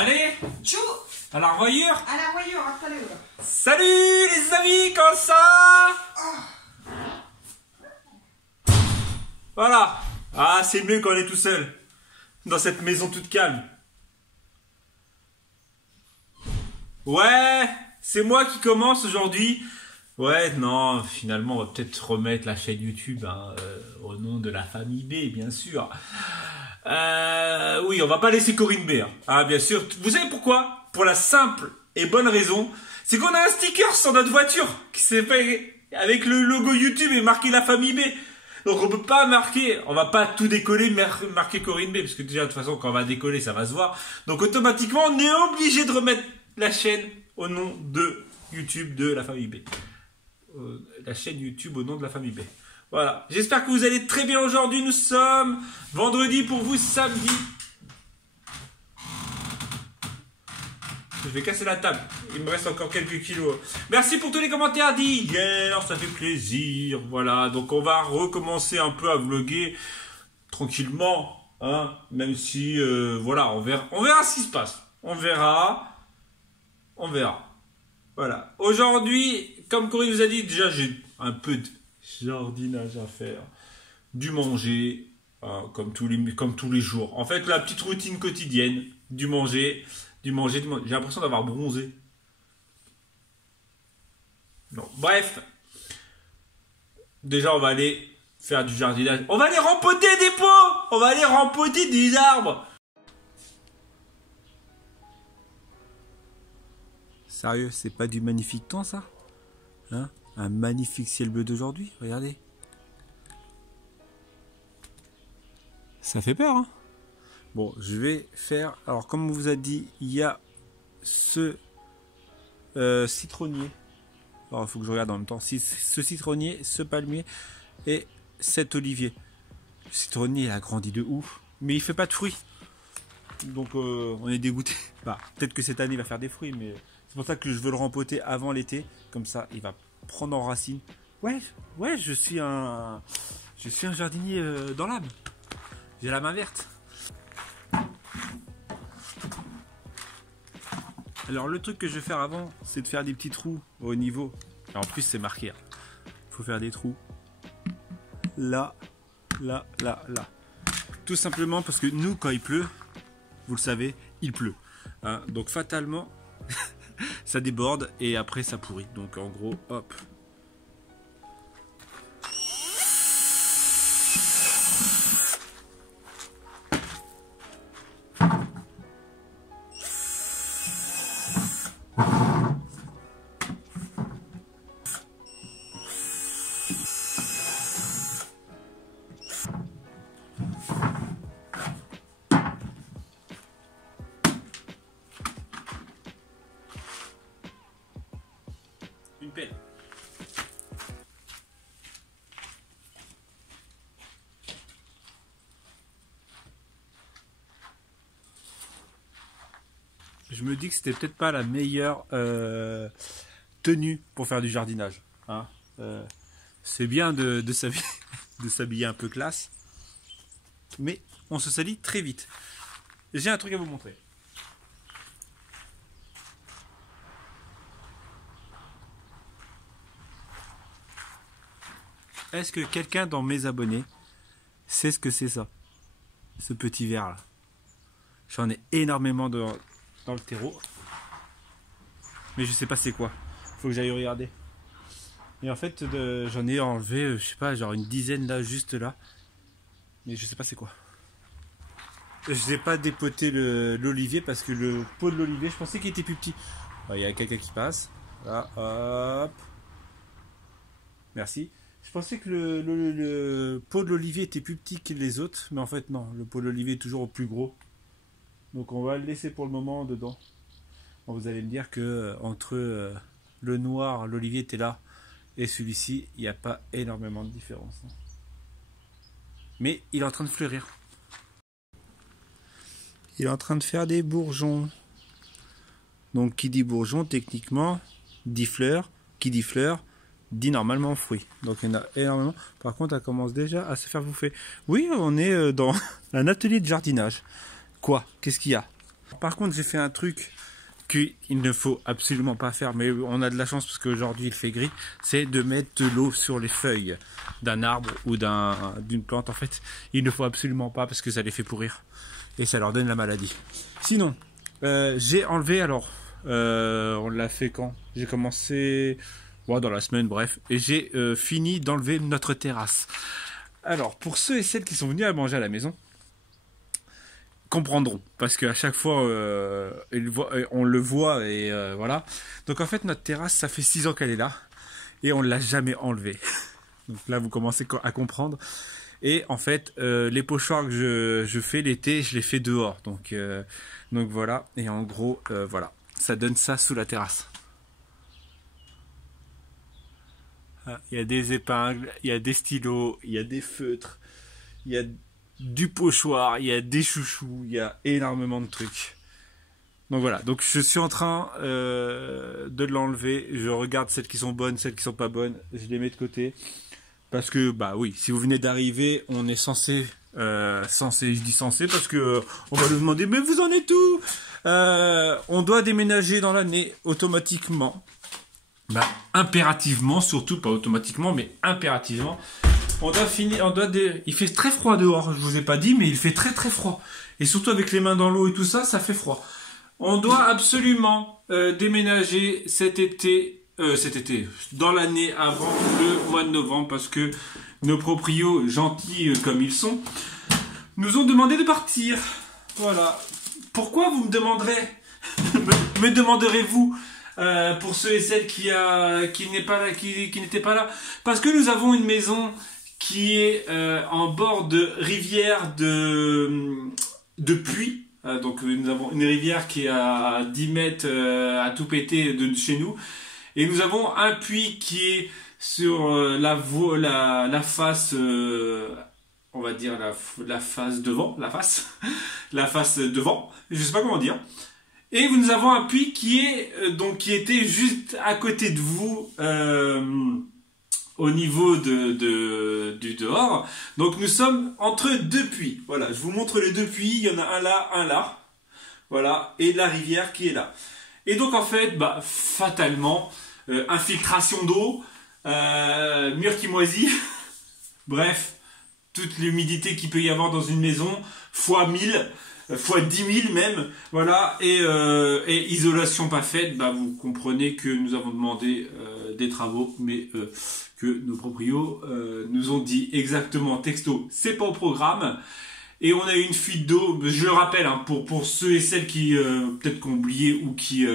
Allez, Tchou, à la revoyure. à la voyure, à tout à l'heure. Salut les amis, comme ça. Voilà. Ah, c'est mieux quand on est tout seul. Dans cette maison toute calme. Ouais, c'est moi qui commence aujourd'hui. Ouais, non, finalement, on va peut-être remettre la chaîne YouTube au nom de la famille B, bien sûr. Oui, on va pas laisser Corinne B. Ah, bien sûr. Vous savez pourquoi? Pour la simple et bonne raison, c'est qu'on a un sticker sur notre voiture qui s'est fait avec le logo YouTube et marqué la famille B. Donc on peut pas marquer, on va pas tout décoller, marquer Corinne B, parce que déjà de toute façon quand on va décoller ça va se voir. Donc automatiquement on est obligé de remettre la chaîne au nom de YouTube de la famille B. La chaîne YouTube au nom de la famille B. Voilà, j'espère que vous allez très bien aujourd'hui. Nous sommes vendredi pour vous, samedi. Je vais casser la table, il me reste encore quelques kilos. Merci pour tous les commentaires d'hier, ça fait plaisir. Voilà, donc on va recommencer un peu à vlogger tranquillement, hein, même si, voilà, on verra ce qui se passe. On verra. Voilà, aujourd'hui, comme Corinne vous a dit, déjà j'ai un peu de jardinage à faire, du manger, hein, comme tous les jours. En fait, la petite routine quotidienne, du manger. J'ai l'impression d'avoir bronzé. Non, bref. Déjà, on va aller faire du jardinage. On va aller rempoter des pots. On va aller rempoter des arbres. Sérieux, c'est pas du magnifique temps, ça? Hein? Un magnifique ciel bleu d'aujourd'hui, regardez. Ça fait peur, hein? Bon, je vais faire... Alors, comme on vous a dit, il y a ce citronnier. Alors, il faut que je regarde en même temps. Ce citronnier, ce palmier et cet olivier. Le citronnier, il a grandi de ouf. Mais il fait pas de fruits. Donc, on est dégoûté. Bah, peut-être que cette année, il va faire des fruits. Mais c'est pour ça que je veux le rempoter avant l'été. Comme ça, il va prendre en racine. Ouais, je suis un jardinier dans l'âme. J'ai la main verte. Alors le truc que je vais faire avant, c'est de faire des petits trous au niveau. Et en plus c'est marqué. Il faut faire des trous. Là. Tout simplement parce que nous quand il pleut, vous le savez, il pleut. Hein, donc fatalement, ça déborde et après ça pourrit. Donc en gros, hop. Une pelle. Je me dis que c'était peut-être pas la meilleure tenue pour faire du jardinage. Hein. C'est bien de s'habiller un peu classe, mais on se salit très vite. J'ai un truc à vous montrer. Est-ce que quelqu'un dans mes abonnés sait ce que c'est ça? Ce petit verre là. J'en ai énormément dans le terreau. Mais je sais pas c'est quoi. Faut que j'aille regarder. Et en fait j'en ai enlevé, je sais pas, genre une dizaine là, juste là. Mais je sais pas c'est quoi. Je n'ai pas dépoté l'olivier parce que le pot de l'olivier, je pensais qu'il était plus petit. Il y a quelqu'un qui passe. Là, hop. Merci. Je pensais que le pot de l'olivier était plus petit que les autres, mais en fait non, le pot de l'olivier est toujours au plus gros. Donc on va le laisser pour le moment dedans. Bon, vous allez me dire que entre le noir, l'olivier était là, et celui-ci, il n'y a pas énormément de différence. Mais il est en train de fleurir. Il est en train de faire des bourgeons. Donc qui dit bourgeon, techniquement, dit fleur. Qui dit fleur, dit normalement fruit. Donc il y en a énormément. Par contre, elle commence déjà à se faire bouffer. Oui, on est dans un atelier de jardinage. Quoi? Qu'est-ce qu'il y a? Par contre, j'ai fait un truc qu'il ne faut absolument pas faire, mais on a de la chance parce qu'aujourd'hui il fait gris, c'est de mettre de l'eau sur les feuilles d'un arbre ou d'une plante. En fait, il ne faut absolument pas parce que ça les fait pourrir et ça leur donne la maladie. Sinon, j'ai enlevé, alors, on l'a fait quand? J'ai commencé dans la semaine, bref, et j'ai fini d'enlever notre terrasse. Alors, pour ceux et celles qui sont venus à manger à la maison, comprendront, parce qu'à chaque fois on le voit et voilà. Donc en fait notre terrasse, ça fait 6 ans qu'elle est là et on ne l'a jamais enlevée. Donc là vous commencez à comprendre. Et en fait les pochoirs que je fais l'été, je les fais dehors. Donc voilà, et en gros voilà, ça donne ça sous la terrasse. Il y a des épingles, il y a des stylos, il y a des feutres, il y a du pochoir, il y a des chouchous, il y a énormément de trucs. Donc voilà, donc je suis en train de l'enlever. Je regarde celles qui sont bonnes, celles qui sont pas bonnes, je les mets de côté. Parce que, bah oui, si vous venez d'arriver, on est censé, je dis censé parce que on va nous demander, mais vous en êtes où? On doit déménager dans l'année automatiquement. Bah, impérativement, surtout pas automatiquement, mais impérativement. On doit finir, il fait très froid dehors, je vous ai pas dit, mais il fait très très froid. Et surtout avec les mains dans l'eau et tout ça, ça fait froid. On doit absolument déménager cet été, dans l'année avant le mois de novembre, parce que nos proprios, gentils comme ils sont, nous ont demandé de partir. Voilà. Pourquoi vous me demanderez, me demanderez-vous pour ceux et celles qui n'étaient pas là, parce que nous avons une maison qui est en bord de rivière de puits. Donc nous avons une rivière qui est à 10 mètres à tout péter de chez nous. Et nous avons un puits qui est sur la face, on va dire la face devant, la face devant, je sais pas comment dire. Et nous avons un puits qui était juste à côté de vous, au niveau du dehors. Donc nous sommes entre deux puits. Voilà, je vous montre les deux puits. Il y en a un là, un là. Voilà, et la rivière qui est là. Et donc en fait, bah fatalement, infiltration d'eau, mur qui moisit. Bref, toute l'humidité qu'il peut y avoir dans une maison, fois 1000. Fois 10 000 même, voilà, et isolation pas faite, bah vous comprenez que nous avons demandé des travaux, mais que nos proprios nous ont dit exactement texto, c'est pas au programme, et on a eu une fuite d'eau, je le rappelle, hein, pour ceux et celles qui peut-être qui ont oublié ou qui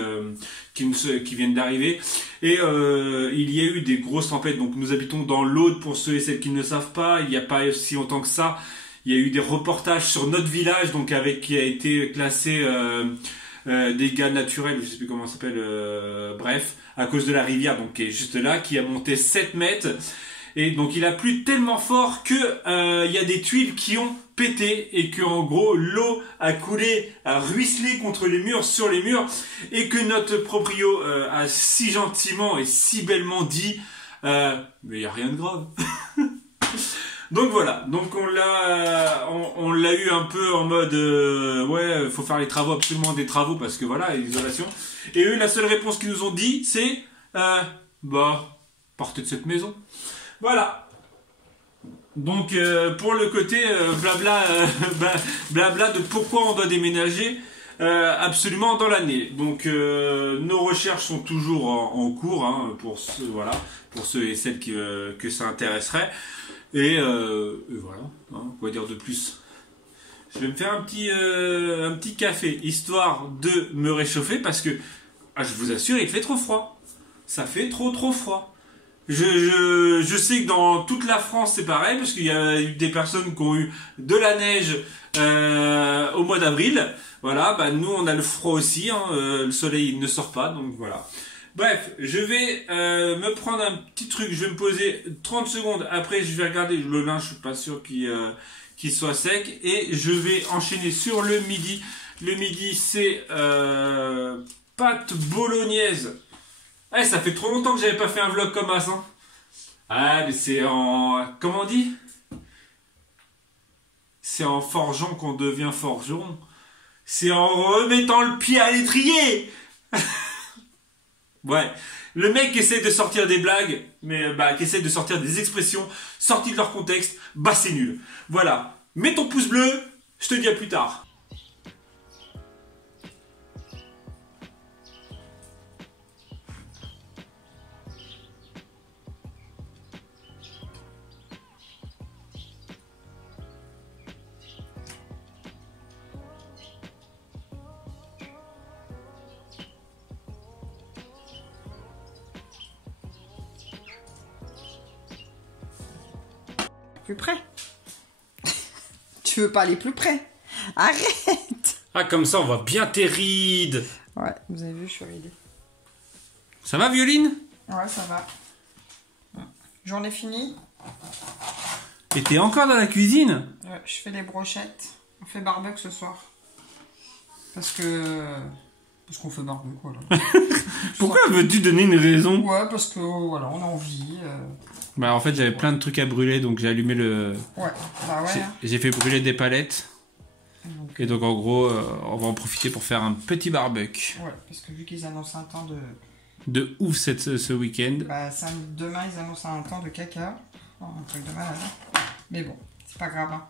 viennent d'arriver, et il y a eu des grosses tempêtes, donc nous habitons dans l'Aude, pour ceux et celles qui ne le savent pas, il n'y a pas si longtemps que ça. Il y a eu des reportages sur notre village, donc qui a été classé dégâts naturels, je sais plus comment ça s'appelle, bref, à cause de la rivière, donc qui est juste là, qui a monté 7 mètres. Et donc il a plu tellement fort que y a des tuiles qui ont pété et que en gros l'eau a coulé, a ruisselé contre les murs, sur les murs, et que notre proprio a si gentiment et si bellement dit mais il n'y a rien de grave. Donc voilà, donc on l'a eu un peu en mode ouais, faut faire les travaux, absolument des travaux parce que voilà, l'isolation. Et eux, la seule réponse qu'ils nous ont dit, c'est bah, partez de cette maison. Voilà. Donc pour le côté blabla de pourquoi on doit déménager absolument dans l'année. Donc nos recherches sont toujours en cours, hein, pour ceux et celles que ça intéresserait. Et voilà, hein, quoi dire de plus. Je vais me faire un petit café, histoire de me réchauffer, parce que, je vous assure, il fait trop froid. Ça fait trop froid. Je sais que dans toute la France, c'est pareil, parce qu'il y a eu des personnes qui ont eu de la neige au mois d'avril. Voilà, bah nous, on a le froid aussi, hein, le soleil ne sort pas, donc voilà. Bref, je vais me prendre un petit truc, je vais me poser 30 secondes, après je vais regarder le linge, je suis pas sûr qu'il soit sec, et je vais enchaîner sur le midi. Le midi, c'est pâtes bolognaises. Eh, ça fait trop longtemps que j'avais pas fait un vlog comme ça. Hein. Ah, mais c'est en... Comment on dit? C'est en forgeant qu'on devient forgeron. C'est en remettant le pied à l'étrier. Ouais. Le mec qui essaie de sortir des blagues, mais qui essaie de sortir des expressions sorties de leur contexte, c'est nul. Voilà. Mets ton pouce bleu, je te dis à plus tard. Plus près. Tu veux pas aller plus près? Arrête. Ah, comme ça, on voit bien tes rides. Ouais, vous avez vu, je suis ridée. Ça va, Violine? Ouais, ça va. Journée finie. Et t'es encore dans la cuisine? Ouais, je fais les brochettes. On fait barbecue ce soir. Parce qu'on fait barbecue, voilà. Pourquoi veux-tu donner une raison? Ouais, parce que, voilà, on a envie. En fait, j'avais plein de trucs à brûler, donc j'ai allumé le... Ouais, bah ouais. J'ai fait brûler des palettes. Et donc, en gros, on va en profiter pour faire un petit barbecue. Ouais, parce que vu qu'ils annoncent un temps de... De ouf ce week-end. Demain, ils annoncent un temps de caca. Oh, un truc de malade. Mais bon, c'est pas grave. Hein.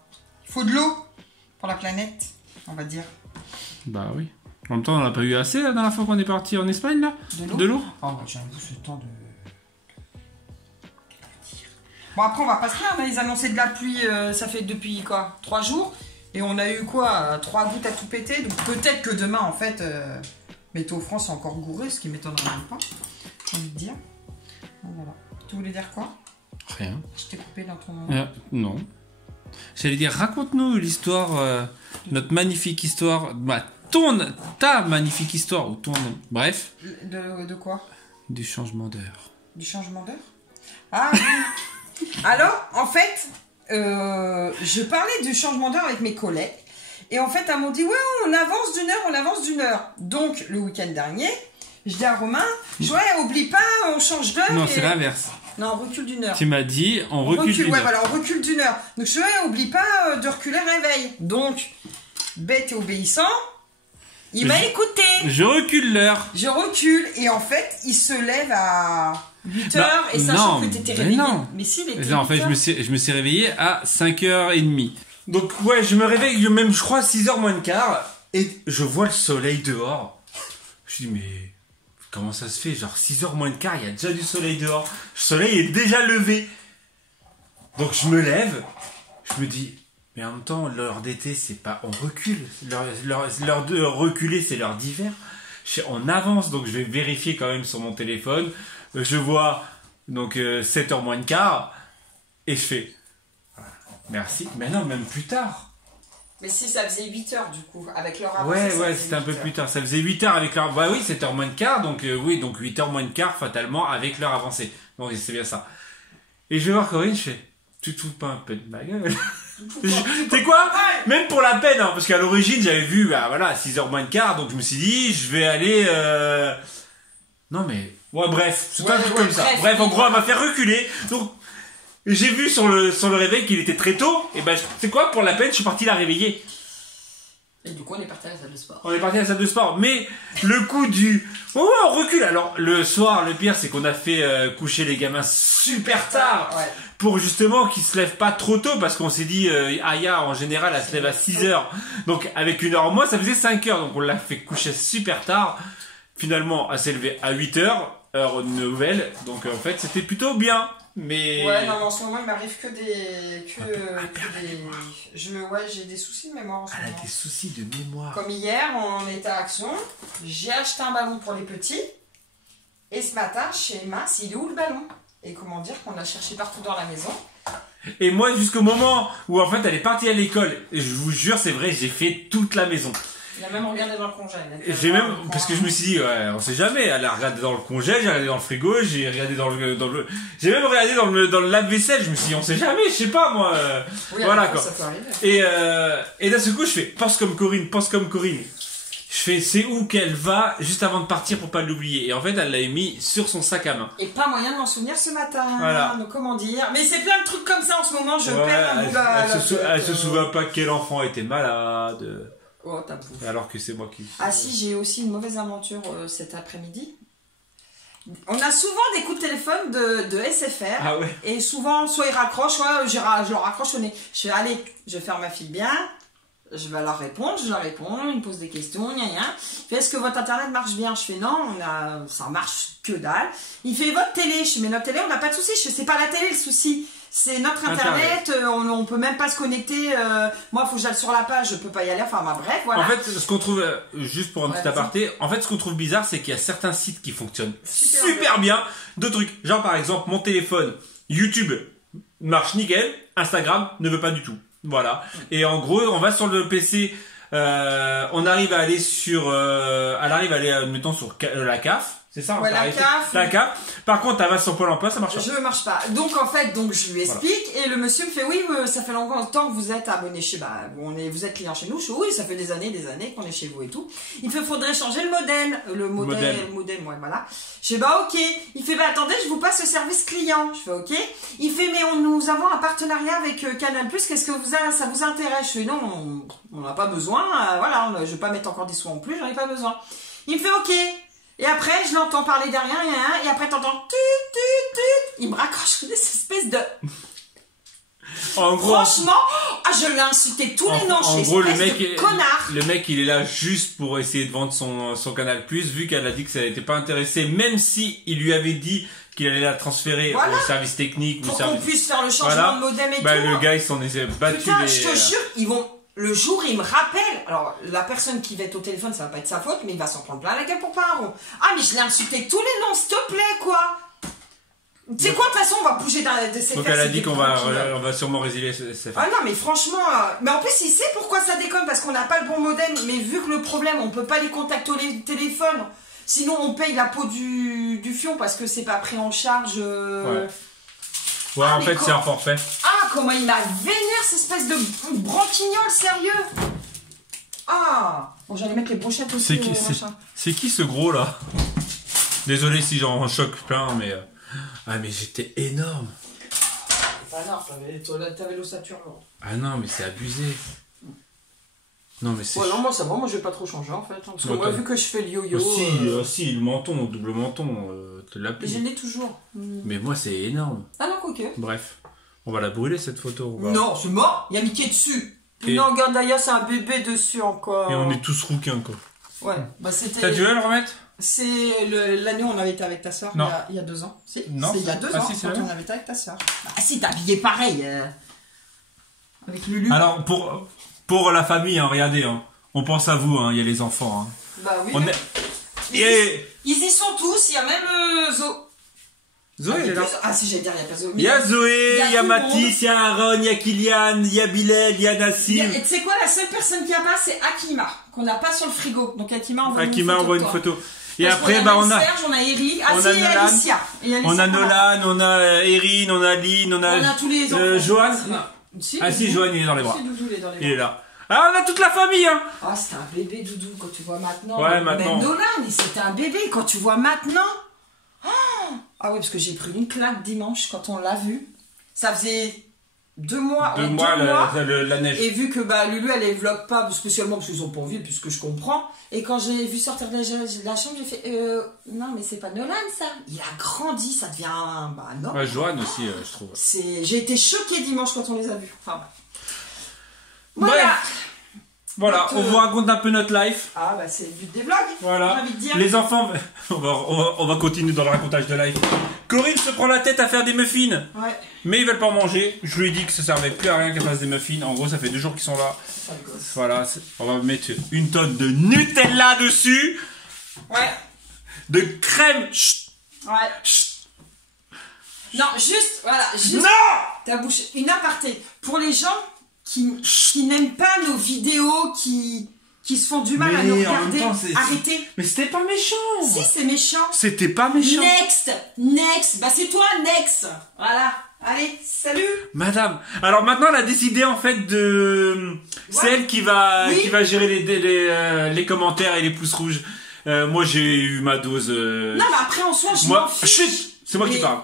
Il faut de l'eau pour la planète, on va dire. Bah oui. En même temps, on n'a pas eu assez la dernière fois qu'on est parti en Espagne, là? De l'eau. Oh, bah, j'avoue, ce temps de... Bon, après, on va pas se plaindre. Ils annonçaient de la pluie, ça fait depuis quoi? 3 jours. Et on a eu quoi? 3 gouttes à tout péter. Donc peut-être que demain, en fait, Météo France est encore gouré, ce qui m'étonnerait même pas. J'ai envie de dire. Donc, voilà. Tu voulais dire quoi? Rien. Je t'ai coupé dans ton... Non. J'allais dire, raconte-nous l'histoire, notre magnifique histoire. Ta magnifique histoire. Ou ton... Bref. De quoi? Du changement d'heure. Du changement d'heure? Ah oui. Alors, en fait, je parlais du changement d'heure avec mes collègues. Et en fait, elles m'ont dit, ouais, on avance d'une heure. Donc, le week-end dernier, je dis à Romain, ouais, oublie pas, on change d'heure. Non, c'est l'inverse. Non, on recule d'une heure. Tu m'as dit, on recule d'une heure. Ouais, voilà, on recule d'une heure. Donc, je dis, ouais, oublie pas de reculer le réveil. Donc, bête et obéissant, il m'a écouté. Je recule l'heure. Je recule, et en fait, il se lève à 8h, et sachant que t'étais réveillé. Mais si, il était en fait, je me suis réveillé à 5h30. Donc, ouais, je me réveille, même, je crois, 6h moins le quart, et je vois le soleil dehors. Je dis, mais comment ça se fait? Genre, 6h moins le quart, il y a déjà du soleil dehors. Le soleil est déjà levé. Donc, je me lève, je me dis, mais en même temps, l'heure d'été, c'est pas... On recule. L'heure de reculer, c'est l'heure d'hiver. On avance, donc je vais vérifier quand même sur mon téléphone. Je vois, donc, 7h moins le quart, et je fais... Merci. Mais non, même plus tard. Mais si, ça faisait 8h du coup, avec l'heure avancée. Ouais, c'était un peu plus tard. Ça faisait 8h avec l'heure... Bah oui, 7h moins le quart, donc oui, donc 8h moins le quart, fatalement, avec l'heure avancée. Donc c'est bien ça. Et je vais voir Corinne, je fais, tu te fous pas un peu de ma gueule? T'es quoi? Même pour la peine, hein, parce qu'à l'origine, j'avais vu, 6h moins le quart, donc je me suis dit, je vais aller... Non mais... Ouais, bref, c'est un truc comme ça. Bref, en gros, elle m'a fait reculer, donc... J'ai vu sur le réveil qu'il était très tôt, et c'est quoi, pour la peine, je suis parti la réveiller. Et du coup, on est parti à la salle de sport. On est parti à la salle de sport, mais le coup du... Oh, on recule. Alors, le soir, le pire, c'est qu'on a fait coucher les gamins super tard, pour justement qu'ils se lèvent pas trop tôt, parce qu'on s'est dit, Aya, en général, elle se lève à 6h. Donc, avec 1h en moins, ça faisait 5h, donc on l'a fait coucher super tard. Finalement, elle s'est levée à 8h, heure nouvelle, donc en fait, c'était plutôt bien. Mais... Ouais, non, mais en ce moment, il m'arrive que des... j'ai des soucis de mémoire en ce moment. Elle a des soucis de mémoire. Comme hier, on était à Action, j'ai acheté un ballon pour les petits, et ce matin, chez Mas, il est où le ballon? Et comment dire qu'on a cherché partout dans la maison. Et moi, jusqu'au moment où, en fait, elle est partie à l'école, je vous jure, c'est vrai, j'ai fait toute la maison. Il a même regardé dans le congé. Parce que je me suis dit, ouais, on sait jamais. Elle a regardé dans le congé, j'ai regardé dans le frigo, j'ai regardé j'ai même regardé dans le lave-vaisselle. Je me suis dit, on sait jamais, je sais pas moi. Oui, voilà quoi. Ça peut arriver. Et d'un seul coup, je fais, pense comme Corinne. Je fais, c'est où qu'elle va juste avant de partir pour pas l'oublier. Et en fait, elle l'a mis sur son sac à main. Et pas moyen de m'en souvenir ce matin. Voilà. Donc comment dire. Mais c'est plein de trucs comme ça en ce moment. Je perds un bout Elle se souvient pas quel enfant était malade. Oh, t'as bouffé. Alors que c'est moi qui... Ah si, j'ai aussi une mauvaise aventure cet après-midi. On a souvent des coups de téléphone de SFR. Ah ouais. Et souvent, soit ils raccrochent, soit je leur raccroche au nez. Je fais, allez, je vais faire ma fille bien. Je vais leur répondre, je leur réponds, ils me posent des questions, gna gna. Il fait, est-ce que votre internet marche bien? Je fais, non, ça marche que dalle. Il fait, votre télé? Je fais, mais notre télé, on n'a pas de souci. Je fais, c'est pas la télé le souci. C'est notre internet, on peut même pas se connecter. Moi, il faut que j'aille sur la page, je peux pas y aller. Enfin, bah, bref, voilà. En fait, ce qu'on trouve, juste pour un petit aparté, en fait, ce qu'on trouve bizarre, c'est qu'il y a certains sites qui fonctionnent super bien. D'autres trucs, genre par exemple, mon téléphone, YouTube marche nickel, Instagram ne veut pas du tout. Voilà. Et en gros, on va sur le PC, on arrive à aller sur, mettons, sur la CAF. C'est ça, ouais, la CAF. La CAF. Par contre, elle va sur Pôle emploi, ça marche pas. Je marche pas. Donc, en fait, je lui explique, et le monsieur me fait, oui, ça fait longtemps que vous êtes abonné chez, vous êtes client chez nous. Je fais, oui, ça fait des années qu'on est chez vous et tout. Il fait, faudrait changer le modèle. Le modèle, ouais, voilà. Je fais, bah, ok. Il fait, bah, attendez, je vous passe le service client. Je fais, ok. Il fait, mais nous avons un partenariat avec Canal+, qu'est-ce que ça vous intéresse? Je fais, non, on n'a pas besoin, voilà, je vais pas mettre encore des sous en plus, j'en ai pas besoin. Il me fait, ok. Et après, je l'entends parler derrière, et après, t'entends tut. Il me raccroche cette espèce de... En gros, franchement, je l'ai insulté tous les noms. En gros, connard. Le mec, il est là juste pour essayer de vendre son Canal+, vu qu'elle a dit que ça n'était pas intéressé, même si il lui avait dit qu'il allait la transférer au service technique. Pour qu'on puisse faire le changement de modem et tout. Le gars, il s'en est battu. Putain, je te jure, ils vont... Le jour, il me rappelle, alors la personne qui va être au téléphone, ça va pas être sa faute, mais il va s'en prendre plein la gueule pour pas un rond. Ah, mais je l'ai insulté tous les noms, s'il te plaît, quoi. Tu sais quoi, de toute façon, on va bouger de ces Donc elle a dit qu'on va sûrement résilier cette Ah non, mais franchement, mais en plus, il sait pourquoi ça déconne, parce qu'on n'a pas le bon modem, mais vu que le problème, on peut pas les contacter au téléphone, sinon on paye la peau du fion parce que c'est pas pris en charge. Ouais, en fait, c'est un forfait. Ah, comment il m'a vénère, cette espèce de branquignol, sérieux. Ah, bon, j'allais mettre les brochettes aussi. C'est qui ce gros là? Désolé si j'en choque plein, mais... Ah, mais j'étais énorme. C'est pas grave, t'avais l'ossature. Ah non, mais c'est abusé. Non, mais c'est... Ouais, non, moi ça va, moi je vais pas trop changer en fait. Parce que moi, vu que je fais le yo-yo... Si, le menton, double menton, te l'as pris. Je l'ai toujours. Mais moi, c'est énorme. Ah non, ok. Bref, on va la brûler cette photo. Non, c'est mort, il y a Mickey dessus. Non, regarde d'ailleurs, c'est un bébé dessus encore. Et on est tous rouquins, quoi. Ouais, bah c'était... T'as dû le remettre? C'est l'année où on avait été avec ta soeur, il y a 2 ans. Si, non, c'est il y a 2 ans si, quand on avait été avec ta soeur. Bah si, t'es habillé pareil. Avec Lulu. Alors, pour la famille, hein, regardez, hein, on pense à vous, il y a les enfants. Hein. Bah oui. Ils y sont tous, il y a même Zoé. Zoé, elle est là. Ah si, j'allais dire, il y a pas Zoé. Il y a Zoé, il y a Mathis, il y a Aaron, il y a Kylian, il y a Bilal, il y a Nassim. Et tu sais quoi, la seule personne qui a pas, c'est Akima, qu'on n'a pas sur le frigo. Donc Akima envoie une photo. Et parce après, on a Serge, on a Eric, Alicia. On a Nolan, on a Erin, on a Lynn, on a tous les enfants. Johan. Ah si, Johan, il est dans les bras. Il est là. Ah, on a toute la famille, hein. Ah, c'était un bébé, Doudou, quand tu vois maintenant. Ouais, maintenant. Même Nolan, c'était un bébé, quand tu vois maintenant. Ah oui, parce que j'ai pris une claque dimanche quand on l'a vu. Ça faisait 2 mois. 2 mois, la neige. Et vu que Lulu, elle les vlog pas spécialement parce qu'ils ont pas envie, puisque je comprends. Et quand j'ai vu sortir de la chambre, j'ai fait non, mais c'est pas Nolan ça. Il a grandi, ça devient non. Ouais, Johan aussi, je trouve. J'ai été choquée dimanche quand on les a vus. Enfin, voilà. Bref. Voilà, on vous raconte un peu notre life. Ah bah c'est le but des vlogs. Voilà. J'ai envie de dire. Les enfants, on va continuer dans le racontage de life. Corinne se prend la tête à faire des muffins. Ouais. Mais ils veulent pas en manger. Je lui ai dit que ça servait plus à rien qu'elle fasse des muffins. En gros, ça fait 2 jours qu'ils sont là. Voilà, on va mettre une tonne de Nutella dessus. Ouais. De crème. Chut. Ouais. Chut. Non, juste, voilà. Juste non. Ta bouche. Une aparté. Pour les gens qui n'aiment pas nos vidéos, qui se font du mal à nous regarder, arrêtez. Mais c'était pas méchant. Si, c'est méchant. C'était pas méchant. Next. Bah c'est toi, next. Voilà. Allez, salut. Madame. Alors maintenant, elle a décidé en fait de... C'est elle qui va gérer les commentaires et les pouces rouges. Moi, j'ai eu ma dose... Non, mais après, en soi, je m'en fiche. Chut. C'est moi qui parle.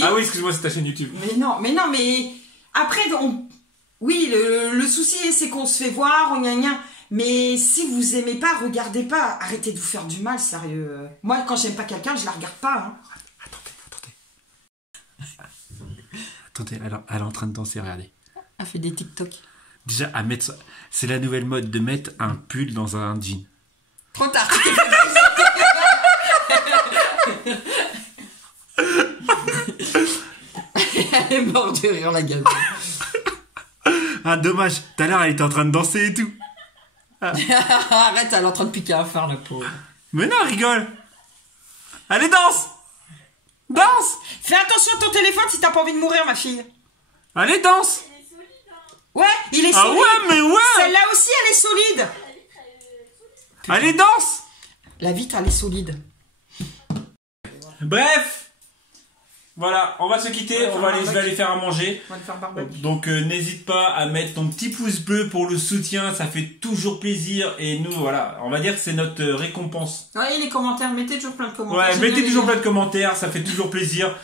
Ah oui, excuse-moi, c'est ta chaîne YouTube. Mais non, mais... Après, oui, le souci, c'est qu'on se fait voir, gna gna. Mais si vous aimez pas, regardez pas. Arrêtez de vous faire du mal, sérieux. Moi, quand j'aime pas quelqu'un, je la regarde pas. Hein. Attendez, elle est en train de danser, regardez. Elle fait des TikTok. Déjà, à mettre ça, c'est la nouvelle mode de mettre un pull dans un jean. Trop tard. Elle est morte de rire, la gueule. Ah, dommage, tout à l'heure, elle était en train de danser et tout. Arrête, elle est en train de piquer un fer, la pauvre. Mais non, rigole. Allez, danse. Danse. Fais attention à ton téléphone si t'as pas envie de mourir, ma fille. Allez, danse. Ouais, il est solide. Ah ouais, mais ouais. Celle-là aussi, elle est solide. Allez, danse. La vitre, elle est solide. Bref. Voilà, on va se quitter, je vais aller faire à manger. On va le faire barbecue. Donc n'hésite pas à mettre ton petit pouce bleu pour le soutien, ça fait toujours plaisir. Et nous, voilà, on va dire que c'est notre récompense. Ouais, les commentaires, mettez toujours plein de commentaires. Ouais, mettez toujours plein de commentaires, ça fait toujours plaisir.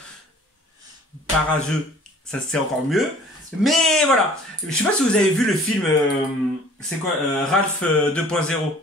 Parageux, ça c'est encore mieux. Mais voilà, je sais pas si vous avez vu le film, c'est quoi, Ralph 2.0.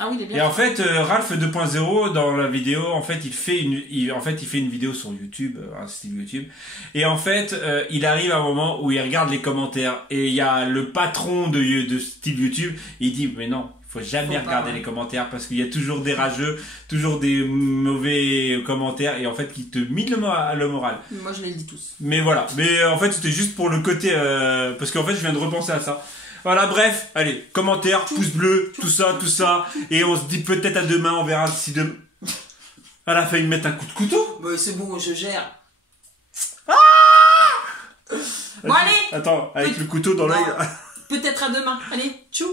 Ah oui, il est bien. Et en fait, Ralph 2.0 dans la vidéo, en fait, il fait une vidéo sur YouTube, un style YouTube. Et en fait, il arrive à un moment où il regarde les commentaires et il y a le patron de style YouTube. Il dit mais non, faut jamais regarder les commentaires parce qu'il y a toujours des rageux, toujours des mauvais commentaires et en fait qui te minent le moral. Moi, je les lis tous. Mais voilà. Mais en fait, c'était juste pour le côté parce qu'en fait, je viens de repenser à ça. Voilà, bref, allez, commentaires, pouce bleu, tout ça, et on se dit peut-être à demain, on verra si demain... Elle a failli me mettre un coup de couteau. Mais c'est bon, je gère. Bon, allez. Attends, avec le couteau dans l'œil. Peut-être à demain. Allez, tchou.